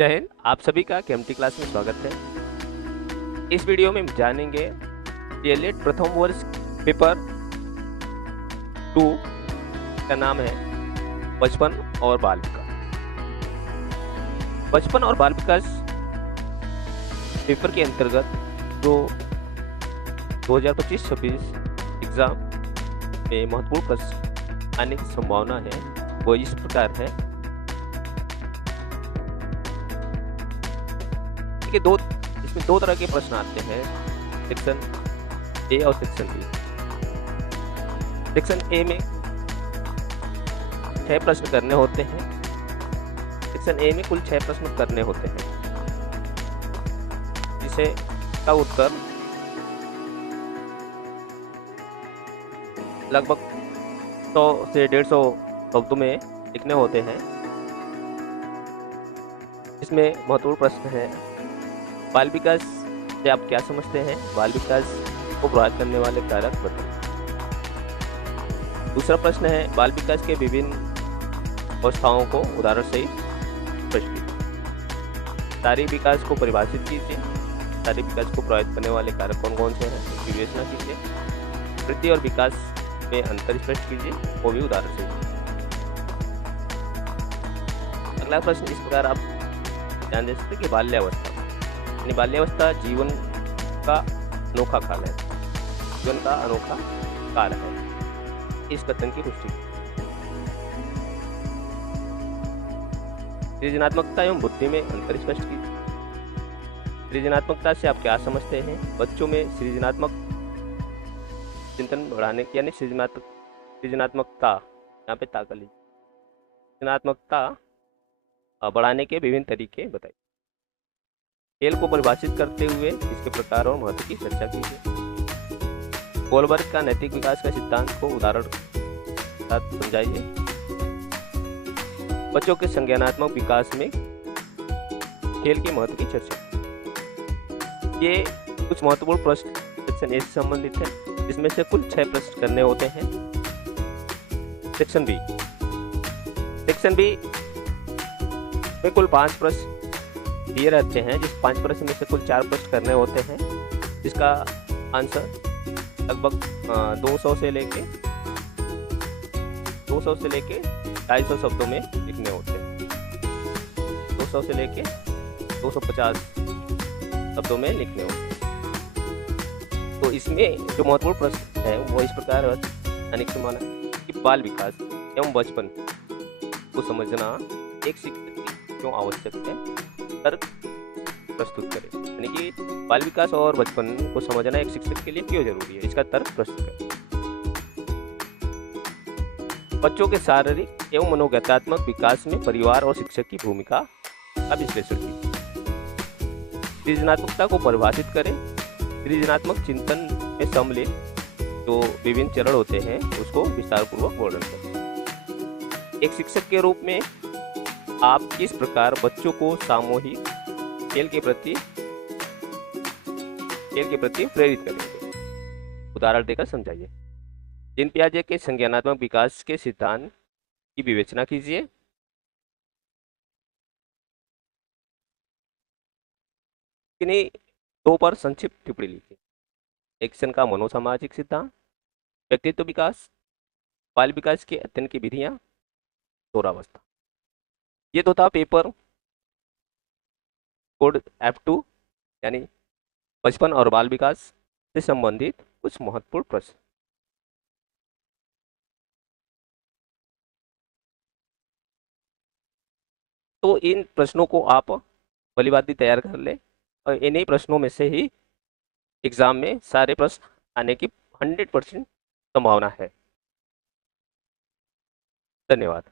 जय हिंद। आप सभी का केएमटी क्लास में स्वागत है। इस वीडियो में हम जानेंगे डीएलएड प्रथम वर्ष पेपर 2 का नाम है बचपन और बाल विकास। बचपन और बाल विकास पेपर के अंतर्गत जो 2025-26 एग्जाम में महत्वपूर्ण प्रश्न आने की संभावना है वो इस प्रकार है कि इसमें दो तरह के प्रश्न आते हैं, सेक्शन ए और सेक्शन बी। सेक्शन ए में 6 प्रश्न करने होते हैं। सेक्शन ए में कुल 6 प्रश्न करने होते हैं, जिसे का उत्तर लगभग 100 से 150 शब्दों में लिखने होते हैं। इसमें महत्वपूर्ण प्रश्न है, बाल विकास से आप क्या समझते हैं? बाल विकास को प्रभावित करने वाले कारक बताएं। दूसरा प्रश्न है, बाल विकास के विभिन्न अवस्थाओं को उदाहरण से स्पष्ट कीजिए। शारीरिक विकास को परिभाषित कीजिए। शारीरिक विकास को प्रभावित करने वाले कारक कौन कौन से हैं, इसकी विवेचना कीजिए। वृद्धि और विकास में अंतर स्पष्ट कीजिए, वो भी उदाहरण से। अगला प्रश्न इस प्रकार आप ध्यान दे सकते हैं कि बाल्यावस्था, बाल्यावस्था जीवन का अनोखा काल है। जीवन का अनोखा काल है, इस कथन की पुष्टि। सृजनात्मकता एवं बुद्धि में अंतर स्पष्ट कीजिए। सृजनात्मकता से आप क्या समझते हैं? बच्चों में सृजनात्मक चिंतन बढ़ाने यानी सृजनात्मकता, यहाँ पे ताकत लीजिए, सृजनात्मकता बढ़ाने के विभिन्न तरीके बताइए। खेल को परिभाषित करते हुए इसके प्रकार और महत्व की चर्चा कीजिए। कोलबर्ग का नैतिक विकास का सिद्धांत को उदाहरण के साथ समझाइए। बच्चों के संज्ञानात्मक विकास में खेल के महत्व की चर्चा। ये कुछ महत्वपूर्ण प्रश्न सेक्शन ए से संबंधित है, जिसमें से कुल 6 प्रश्न करने होते हैं। सेक्शन बी में कुल 5 प्रश्न दिए रहते हैं, जिस 5 प्रश्न में से कुल 4 प्रश्न करने होते हैं, जिसका आंसर लगभग 200 से लेके 250 शब्दों में लिखने होते हैं। 200 से लेके 250 शब्दों में लिखने होते हैं। तो इसमें जो महत्वपूर्ण प्रश्न है वो इस प्रकार आने की संभावना है कि बाल विकास एवं बचपन को समझना एक शिक्षक की क्यों आवश्यक है, तर्क प्रस्तुत करें। यानी कि बाल विकास और बचपन को समझना एक शिक्षक के लिए क्यों जरूरी है, इसका तर्क प्रस्तुत करें। बच्चों के शारीरिक एवं मनोगतात्मक विकास में परिवार और शिक्षक की भूमिका का विश्लेषण कीजिए। सृजनात्मकता को परिभाषित करें। सृजनात्मक चिंतन में सम्मिलित जो विभिन्न चरण होते हैं उसको विस्तारपूर्वक वर्णन करें। एक शिक्षक के रूप में आप किस प्रकार बच्चों को सामूहिक खेल के प्रति प्रेरित करेंगे, उदाहरण देकर समझाइए। जीन पियाजे के संज्ञानात्मक विकास के सिद्धांत की विवेचना कीजिए। किन्हीं 2 पर संक्षिप्त टिप्पणी लिखिए। एक्शन का मनोसामाजिक सिद्धांत, व्यक्तित्व विकास, बाल विकास के अध्ययन की विधियां, किशोरावस्था। ये तो था पेपर कोड F2 यानी बचपन और बाल विकास से संबंधित कुछ महत्वपूर्ण प्रश्न। तो इन प्रश्नों को आप भलीभांति तैयार कर ले और इन्हीं प्रश्नों में से ही एग्जाम में सारे प्रश्न आने की 100% संभावना है। धन्यवाद।